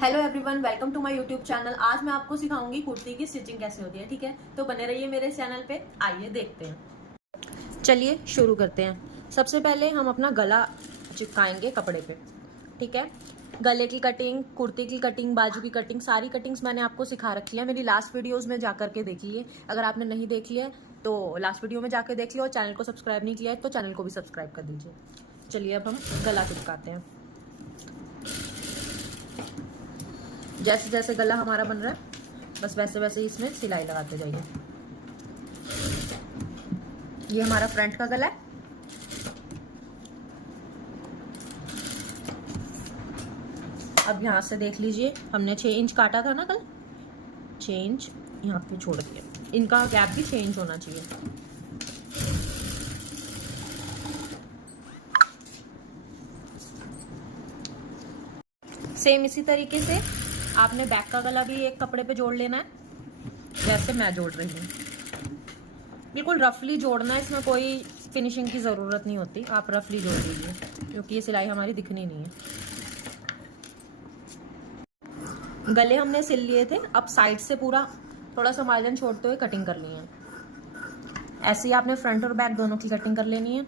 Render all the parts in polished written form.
Hello everyone, welcome to my YouTube channel. आज मैं आपको सिखाऊंगी कुर्ती की स्टिचिंग कैसे होती है। ठीक है, तो बने रहिए मेरे चैनल पे। आइए देखते हैं। चलिए शुरू करते हैं। सबसे पहले हम अपना गला चिपकाएंगे कपड़े पे। ठीक है, गले की कटिंग, कुर्ती की कटिंग, बाजू की कटिंग, सारी कटिंग्स मैंने आपको सिखा रखी है। मेरी लास्ट वीडियोस में जा करके देखिए। अगर आपने नहीं देख लिया तो लास्ट वीडियो में जाकर देख लिया, और चैनल को सब्सक्राइब नहीं किया है तो चैनल को भी सब्सक्राइब कर दीजिए। चलिए अब हम गला चिपकाते हैं। जैसे जैसे गला हमारा बन रहा है बस वैसे वैसे इसमें सिलाई लगाते जाइए। ये हमारा फ्रंट का गला है। अब यहाँ से देख लीजिए, हमने 6 इंच काटा था ना कल, 6 इंच यहाँ पे छोड़ दिया। इनका गैप भी 6 इंच होना चाहिए। सेम इसी तरीके से आपने बैक का गला भी एक कपड़े पे जोड़ लेना है, जैसे मैं जोड़ रही हूँ। बिल्कुल रफली जोड़ना है, इसमें कोई फिनिशिंग की ज़रूरत नहीं होती। आप रफली जोड़ लीजिए क्योंकि ये सिलाई हमारी दिखनी नहीं है। गले हमने सिल लिए थे, अब साइड से पूरा थोड़ा सा मार्जिन छोड़ते हुए कटिंग कर ली है। ऐसे ही आपने फ्रंट और बैक दोनों की कटिंग कर लेनी है।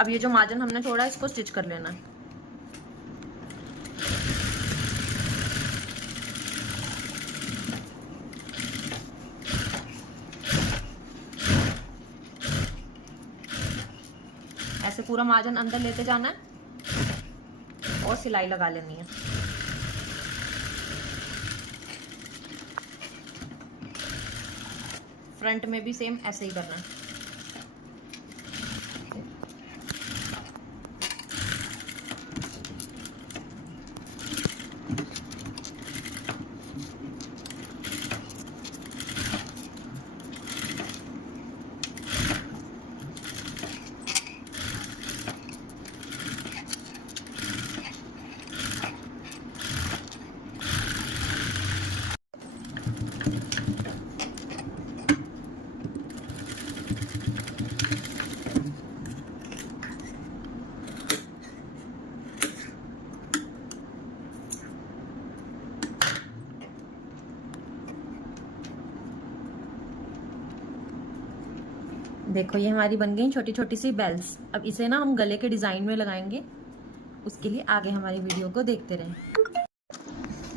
अब ये जो मार्जिन हमने छोड़ा है इसको स्टिच कर लेना है। ऐसे पूरा मार्जिन अंदर लेते जाना है और सिलाई लगा लेनी है। फ्रंट में भी सेम ऐसे ही करना है। देखो ये हमारी बन गई छोटी छोटी सी बेल्स। अब इसे ना हम गले के डिजाइन में लगाएंगे। उसके लिए आगे हमारी वीडियो को देखते रहें।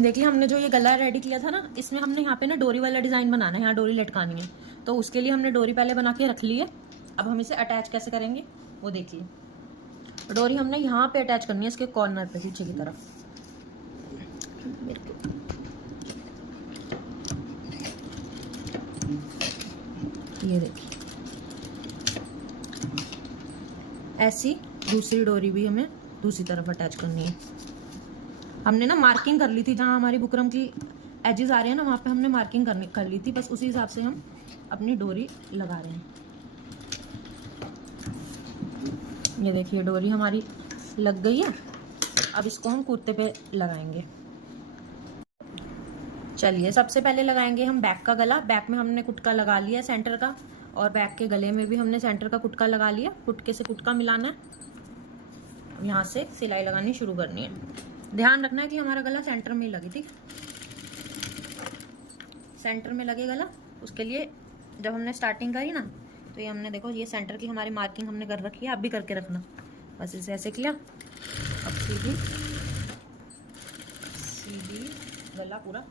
देखिए हमने जो ये गला रेडी किया था ना, इसमें हमने यहाँ पे ना डोरी वाला डिजाइन बनाना है, यहाँ डोरी लटकानी है। तो उसके लिए हमने डोरी पहले बना के रख ली है। अब हम इसे अटैच कैसे करेंगे वो देखिए। डोरी हमने यहाँ पे अटैच करनी है, इसके कॉर्नर पे पीछे की तरफ। ये देखिए, ऐसी दूसरी डोरी भी हमें दूसरी तरफ अटैच करनी है। हमने ना मार्किंग कर ली थी, जहाँ हमारी बुकरम की एजेस आ रहे हैं ना, वहाँ पे हमने मार्किंग कर ली थी। बस उसी हिसाब से हम अपनी डोरी लगा रहे हैं। ये देखिए डोरी हमारी लग गई है। अब इसको हम कुर्ते पे लगाएंगे। चलिए सबसे पहले लगाएंगे हम बैक का गला। बैक में हमने कुटका लगा लिया सेंटर का, और बैक के गले में भी हमने सेंटर का कुटका लगा लिया। कुटके से कुटका मिलाना है। यहाँ से सिलाई लगानी शुरू करनी है। ध्यान रखना है कि हमारा गला सेंटर में ही लगे। ठीक, सेंटर में लगे गला। उसके लिए जब हमने स्टार्टिंग करी ना, तो ये हमने देखो, ये सेंटर की हमारी मार्किंग हमने कर रखी है। आप भी करके रखना। बस इसे ऐसे किया। अब सीधी सीधी गला पूरा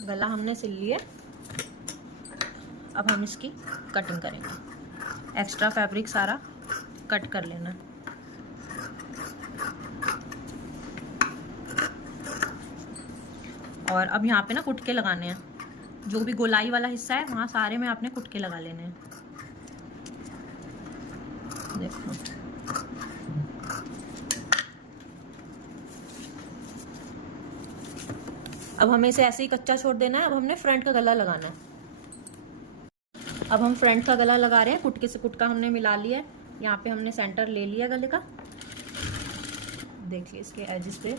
गला हमने सिल लिया। अब हम इसकी कटिंग करेंगे। एक्स्ट्रा फैब्रिक सारा कट कर लेना। और अब यहाँ पे ना कुटके लगाने हैं। जो भी गोलाई वाला हिस्सा है वहाँ सारे में आपने कुटके लगा लेने हैं। देखो अब हमें इसे ऐसे ही कच्चा छोड़ देना है। अब हमने फ्रंट का गला लगाना है। अब हम फ्रंट का गला लगा रहे हैं। कुटके से कुटका हमने मिला लिया है। यहाँ पे हमने सेंटर ले लिया गले का। देखिए इसके एजिस पे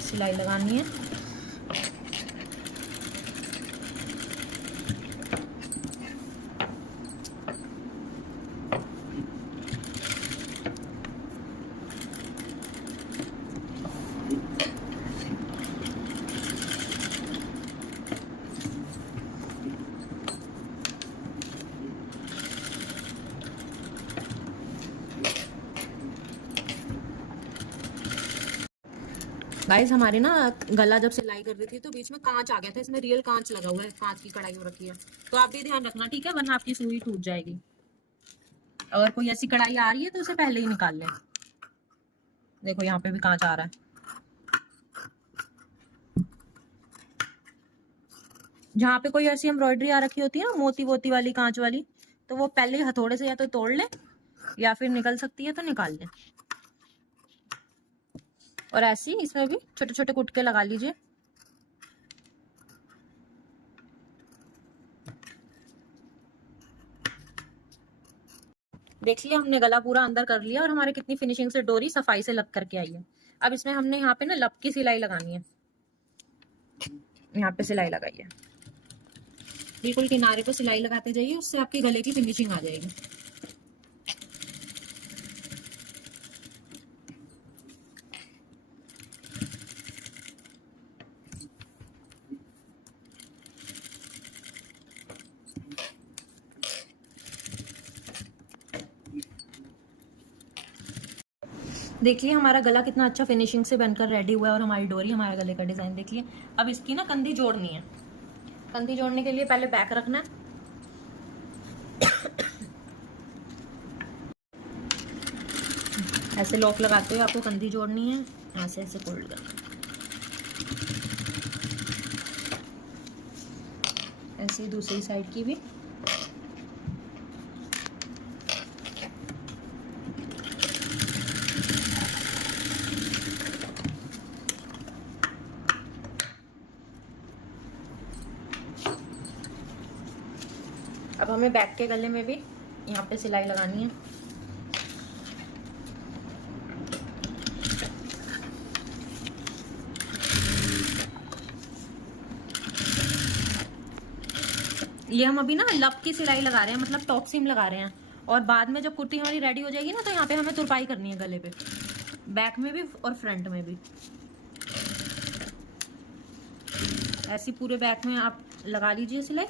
सिलाई लगानी है। गाइस हमारे ना गला जब सिलाई कर रही थी तो बीच में कांच आ गया था। इसमें रियल कांच लगा हुआ है, कांच की कढ़ाई हो रखी है। तो आप भी ध्यान रखना, ठीक है, वरना आपकी सुई टूट जाएगी। अगर कोई ऐसी कढ़ाई आ रही है तो उसे पहले ही निकाल लें। देखो यहाँ पे भी कांच आ रहा है। जहाँ पे कोई ऐसी एम्ब्रॉयडरी आ रखी होती है ना, मोती वोती वाली कांच वाली, तो वो पहले ही हथौड़े से या तो तोड़ ले या फिर निकल सकती है तो निकाल लें। और ऐसी इसमें भी छोटे छोटे कुटके लगा लीजिए। देख लिया हमने गला पूरा अंदर कर लिया और हमारे कितनी फिनिशिंग से डोरी सफाई से लग करके आई है। अब इसमें हमने यहाँ पे ना लब की सिलाई लगानी है। यहाँ पे सिलाई लगाइए, बिल्कुल किनारे पे सिलाई लगाते जाइए, उससे आपके गले की फिनिशिंग आ जाएगी। देखिए हमारा गला कितना अच्छा फिनिशिंग से बनकर रेडी हुआ है और हमारी डोरी, हमारे गले का डिजाइन देखिए। अब इसकी ना कंधी जोड़नी है। कंधी जोड़ने के लिए पहले बैक रखना है। ऐसे लॉक लगाते हुए आपको कंधी जोड़नी है। ऐसे ऐसे फोल्ड करना, ऐसे दूसरी साइड की भी। अब हमें बैक के गले में भी यहाँ पे सिलाई लगानी है। ये हम अभी ना लब की सिलाई लगा रहे हैं, मतलब टॉप सीम लगा रहे हैं। और बाद में जब कुर्ती हमारी रेडी हो जाएगी ना, तो यहाँ पे हमें तुरपाई करनी है गले पे, बैक में भी और फ्रंट में भी। ऐसी पूरे बैक में आप लगा लीजिए सिलाई।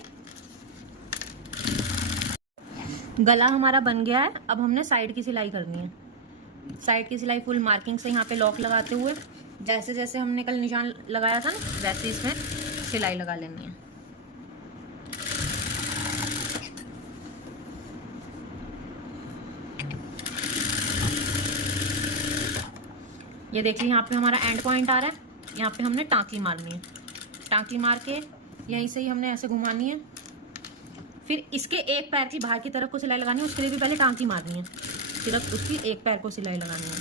गला हमारा बन गया है। अब हमने साइड की सिलाई करनी है। साइड की सिलाई फुल मार्किंग से यहाँ पे लॉक लगाते हुए, जैसे जैसे हमने कल निशान लगाया था ना, वैसे इसमें सिलाई लगा लेनी है। ये देखिए यहाँ पे हमारा एंड पॉइंट आ रहा है। यहाँ पे हमने टाँकली मारनी है। टाँकली मार के यहीं से ही हमने ऐसे घुमानी है। फिर इसके एक पैर की बाहर की तरफ को सिलाई लगानी है। उसके लिए भी पहले टाँकली मारनी है, सिर्फ उसकी एक पैर को सिलाई लगानी है।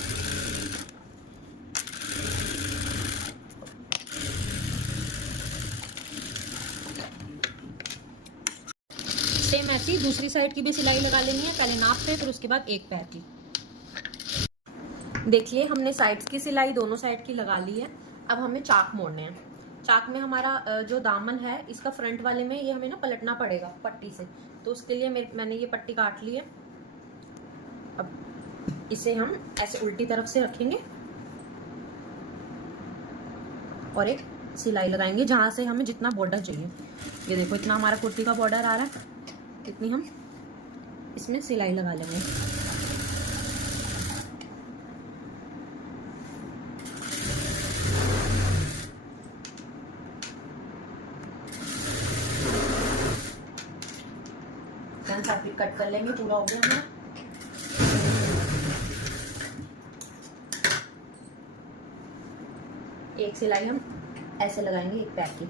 सेम ऐसी दूसरी साइड की भी सिलाई लगा लेनी है, पहले नाप पे, फिर उसके बाद एक पैर की। देखिए हमने साइड्स की सिलाई दोनों साइड की लगा ली है। अब हमें चाक मोड़ने हैं। चाक में हमारा जो दामन है, इसका फ्रंट वाले में ये हमें ना पलटना पड़ेगा पट्टी से। तो उसके लिए मैंने ये पट्टी काट ली है। अब इसे हम ऐसे उल्टी तरफ से रखेंगे और एक सिलाई लगाएंगे जहां से हमें जितना बॉर्डर चाहिए। ये देखो इतना हमारा कुर्ती का बॉर्डर आ रहा है, इतनी हम इसमें सिलाई लगा लेंगे। फिर कट कर लेंगे, पूरा हो गया है। एक सिलाई हम ऐसे लगाएंगे एक पैर की।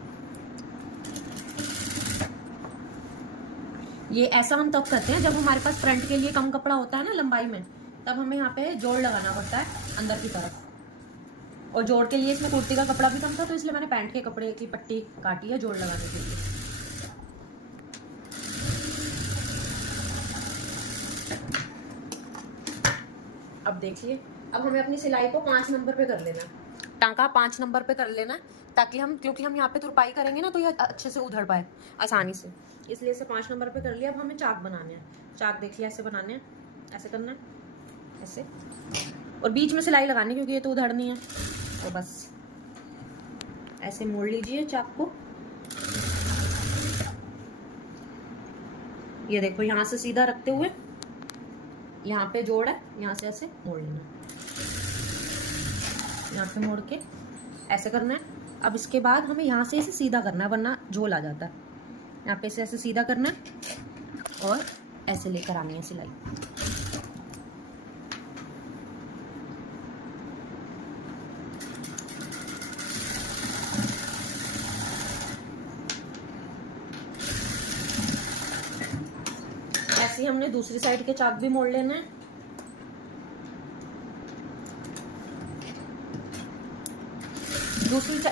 ये ऐसा हम तब करते हैं जब हमारे पास फ्रंट के लिए कम कपड़ा होता है ना लंबाई में, तब हमें यहाँ पे जोड़ लगाना पड़ता है अंदर की तरफ। और जोड़ के लिए इसमें कुर्ती का कपड़ा भी कम था, तो इसलिए मैंने पैंट के कपड़े की पट्टी काटी है जोड़ लगाने के लिए। अब देखिए, अब हमें अपनी सिलाई को 5 नंबर पे कर लेना है, टांका 5 नंबर पे कर लेना है, ताकि हम, क्योंकि हम यहाँ पे तुरपाई करेंगे ना तो ये अच्छे से उधड़ पाए आसानी से, इसलिए इसे 5 नंबर पे कर लिया। अब हमें चाक बनाने हैं। चाक देखिए ऐसे बनाने हैं, ऐसे करना है, ऐसे, और बीच में सिलाई लगानी क्योंकि ये तो उधड़नी है। तो बस ऐसे मोड़ लीजिए चाक को। ये देखो यहाँ से सीधा रखते हुए, यहाँ पे जोड़ है, यहाँ से ऐसे मोड़ लेना, यहाँ पे मोड़ के ऐसे करना है। अब इसके बाद हमें यहाँ से इसे सीधा करना है, वरना झोल आ जाता है। यहाँ पे इसे ऐसे सीधा करना है और ऐसे लेकर आनी है सिलाई। ऐसे ही हमने दूसरी साइड के चाक भी मोड़ लेना है।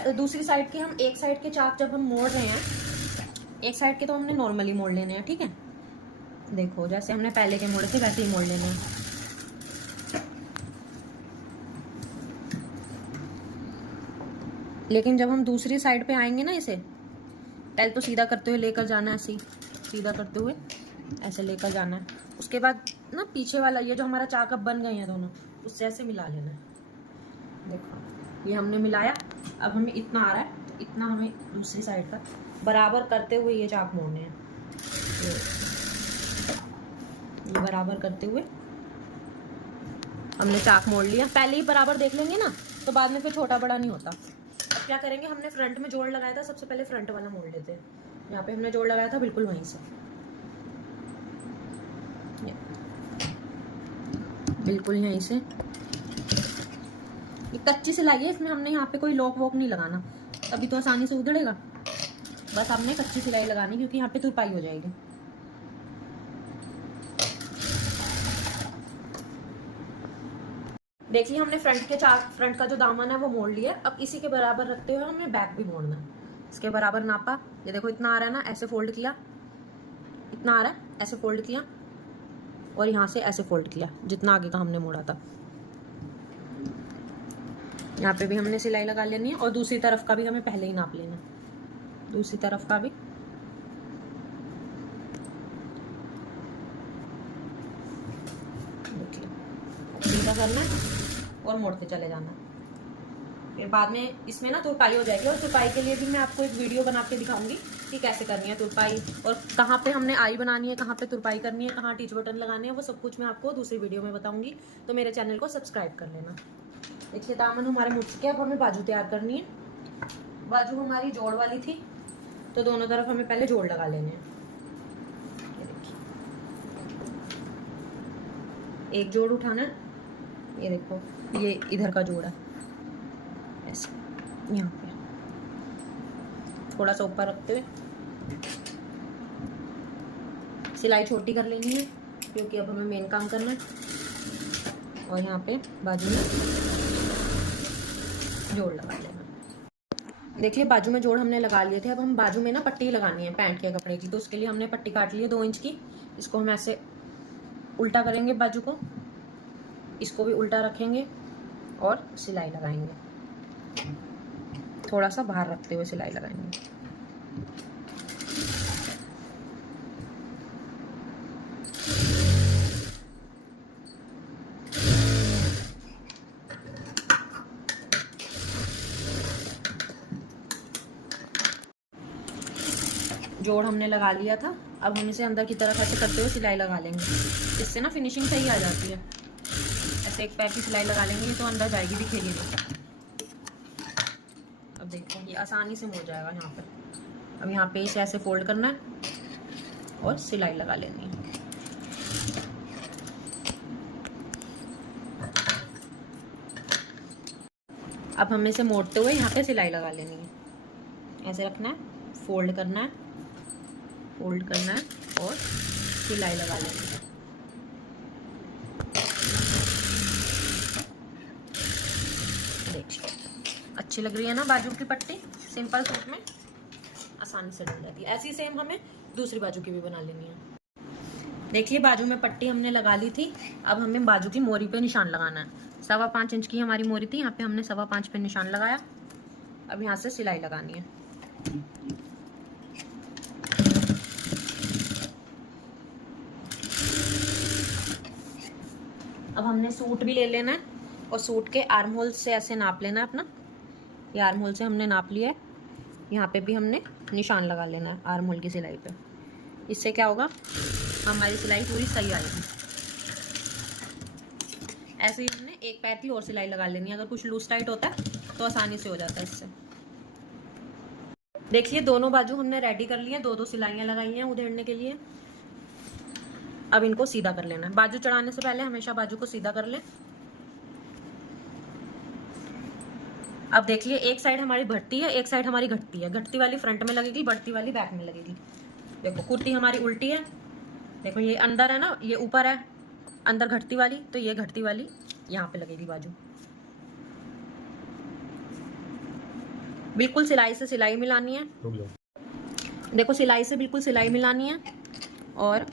दूसरी साइड के हम एक साइड के चाक जब हम मोड़ रहे हैं, एक साइड के तो हमने नॉर्मली मोड़ लेने हैं, ठीक है। देखो जैसे हमने पहले के मोड़े थे वैसे ही मोड़ लेने हैं। लेकिन जब हम दूसरी साइड पे आएंगे ना, इसे पहले तो सीधा करते हुए लेकर जाना है, ऐसे ही सीधा करते हुए ऐसे लेकर जाना है। उसके बाद ना पीछे वाला ये जो हमारा चाक अब बन गए हैं दोनों, उससे ऐसे मिला लेना है। देखो ये हमने मिलाया। अब हमें इतना आ रहा है, तो इतना हमें दूसरी साइड का बराबर करते हुए ये चाक मोड़ने हैं। ये बराबर करते हुए हमने चाक मोड़ लिया। पहले ही बराबर देख लेंगे ना तो बाद में फिर छोटा बड़ा नहीं होता। अब क्या करेंगे, हमने फ्रंट में जोड़ लगाया था, सबसे पहले फ्रंट वाला मोड़ लेते हैं। यहाँ पे हमने जोड़ लगाया था बिल्कुल वहीं से, बिल्कुल यहीं से। ये कच्ची सिलाई है, इसमें हमने यहाँ पे कोई लॉक वॉक नहीं लगाना, तभी तो आसानी से उधड़ेगा। बस हमने कच्ची सिलाई लगानी क्योंकि यहाँ पे तुरपाई हो जाएगी। देखिए हमने फ्रंट का जो दामन है वो मोड़ लिया। अब इसी के बराबर रखते हुए हमें बैक भी मोड़ना है। इसके बराबर नापा, ये देखो इतना आ रहा है ना, ऐसे फोल्ड किया, इतना आ रहा है, ऐसे फोल्ड किया, और यहाँ से ऐसे फोल्ड किया जितना आगे का हमने मोड़ा था। यहाँ पे भी हमने सिलाई लगा लेनी है, और दूसरी तरफ का भी हमें पहले ही नाप लेना है। दूसरी तरफ का भी देखिए सीधा करना है और मोड़ते चले जाना। फिर बाद में इसमें ना तुरपाई हो जाएगी, और तुरपाई के लिए भी मैं आपको एक वीडियो बना के दिखाऊंगी कि कैसे करनी है तुरपाई, और कहाँ पे हमने आई बनानी है, कहाँ पे तुरपाई करनी है, कहाँ टीच बटन लगाने हैं, वो सब कुछ मैं आपको दूसरी वीडियो में बताऊंगी। तो मेरे चैनल को सब्सक्राइब कर लेना। देखिए दामन हमारे मुड़ चुके हैं। अब हमें बाजू तैयार करनी है। बाजू हमारी जोड़ वाली थी, तो दोनों तरफ हमें पहले जोड़ लगा लेने हैं। एक जोड़ उठाना है, ये देखो ये इधर का जोड़ है, ऐसे यहाँ पे थोड़ा सा ऊपर रखते हुए सिलाई छोटी कर लेनी है, क्योंकि अब हमें मेन काम करना है। और यहाँ पे बाजू में जोड़ लगा लेना। देखिए बाजू में जोड़ हमने लगा लिए थे। अब हम बाजू में ना पट्टी लगानी है पैंट के कपड़े की, तो उसके लिए हमने पट्टी काट ली है 2 इंच की। इसको हम ऐसे उल्टा करेंगे, बाजू को इसको भी उल्टा रखेंगे और सिलाई लगाएंगे। थोड़ा सा बाहर रखते हुए सिलाई लगाएंगे। जोड़ हमने लगा लिया था। अब हम इसे अंदर की तरफ ऐसे करते हुए सिलाई लगा लेंगे। इससे ना फिनिशिंग सही आ जाती है। ऐसे एक पैर की सिलाई लगा लेंगे तो अंदर जाएगी, दिखेगी नहीं। अब देखो ये आसानी से मुड़ जाएगा यहाँ पर। अब यहाँ पे इसे ऐसे फोल्ड करना है और सिलाई लगा लेनी है। अब हमें इसे मोड़ते हुए यहाँ पे सिलाई लगा लेनी है। ऐसे रखना है, फोल्ड करना है, फोल्ड करना है और सिलाई लगा लेनी है। देखिए अच्छी लग रही है ना बाजू की पट्टी, सिंपल सूट में आसानी से डल जाती है। ऐसी सेम हमें दूसरी बाजू की भी बना लेनी है। देखिए बाजू में पट्टी हमने लगा ली थी, अब हमें बाजू की मोरी पे निशान लगाना है। 5.25 इंच की हमारी मोरी थी, यहाँ पे हमने 5.25 पे निशान लगाया। अब यहाँ से सिलाई लगानी है। अब हमने सूट भी ले लेना है और सूट के आर्म होल से ऐसे नाप लेना है अपना। ये आर्म होल से हमने नाप लिया है, यहाँ पे भी हमने निशान लगा लेना है आर्म होल की सिलाई पे। इससे क्या होगा, हमारी सिलाई पूरी सही आएगी। ऐसे ही हमने एक पैर की और सिलाई लगा लेनी है। अगर कुछ लूज टाइट होता है तो आसानी से हो जाता है इससे। देखिए दोनों बाजू हमने रेडी कर लिए, 2-2 सिलाइयाँ लगाई हैं उधेड़ने के लिए। अब इनको सीधा कर लेना है। बाजू चढ़ाने से पहले हमेशा बाजू को सीधा कर लें। अब देखिए एक साइड हमारी बढ़ती है, एक साइड हमारी घटती है। घटती वाली फ्रंट में लगेगी, बढ़ती वाली बैक में लगेगी। देखो कुर्ती हमारी उल्टी है, देखो ये अंदर है ना, ये ऊपर है अंदर घटती वाली, तो ये घटती वाली यहाँ पे लगेगी बाजू। बिल्कुल सिलाई से सिलाई मिलानी है। देखो सिलाई से बिल्कुल सिलाई मिलानी है और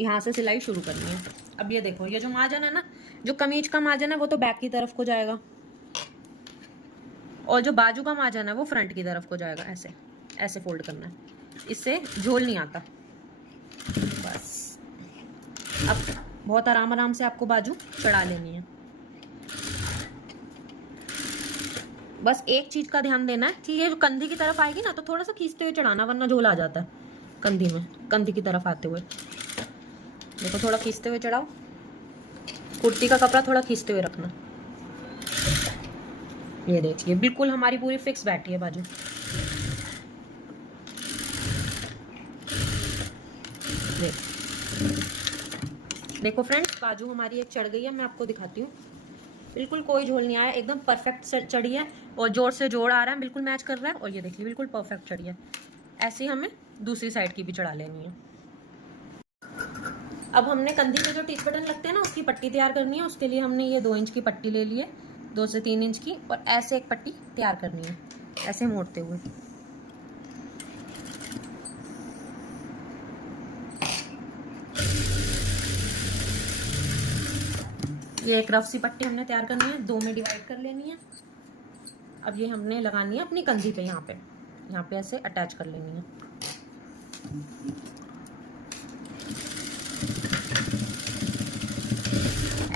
यहाँ से सिलाई शुरू करनी है। अब ये देखो ये जो मार्जिन है ना, जो कमीज का मार्जिन है वो तो बैक की तरफ को जाएगा और जो बाजू का मार्जिन है वो फ्रंट की तरफ को जाएगा। ऐसे ऐसे फोल्ड करना है, इससे झोल नहीं आता। बस अब बहुत आराम आराम से आपको बाजू चढ़ा लेनी है। बस एक चीज का ध्यान देना है कि ये जो कंधी की तरफ आएगी ना तो थोड़ा सा खींचते हुए चढ़ाना, वरना झोल आ जाता है कंधी में। कंधी की तरफ आते हुए देखो, थोड़ा खींचते हुए चढ़ाओ। कुर्ती का कपड़ा थोड़ा खींचते हुए रखना। ये देखिए बिल्कुल हमारी पूरी फिक्स बैठी है बाजू। देखो फ्रेंड्स बाजू हमारी एक चढ़ गई है, मैं आपको दिखाती हूँ। बिल्कुल कोई झोल नहीं आया, एकदम परफेक्ट चढ़ी है और जोड़ से जोड़ आ रहा है, बिल्कुल मैच कर रहा है। और ये देखिए बिल्कुल परफेक्ट चढ़ी है। ऐसे ही हमें दूसरी साइड की भी चढ़ा लेनी है। अब हमने कंधी पे जो टीच बटन लगते हैं ना उसकी पट्टी तैयार करनी है। उसके लिए हमने ये 2 इंच की पट्टी ले ली है, 2 से 3 इंच की, और ऐसे एक पट्टी तैयार करनी है ऐसे मोड़ते हुए। ये एक रफ सी पट्टी हमने तैयार करनी है, 2 में डिवाइड कर लेनी है। अब ये हमने लगानी है अपनी कंधी पे, यहाँ पे ऐसे अटैच कर लेनी है।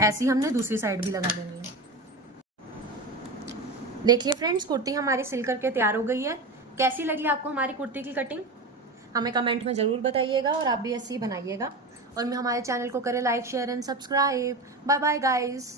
ऐसी हमने दूसरी साइड भी लगा देनी है। देखिए फ्रेंड्स कुर्ती हमारी सिल करके तैयार हो गई है। कैसी लगी आपको हमारी कुर्ती की कटिंग, हमें कमेंट में ज़रूर बताइएगा और आप भी ऐसे ही बनाइएगा। और मैं हमारे चैनल को करें like share and subscribe. Bye bye guys.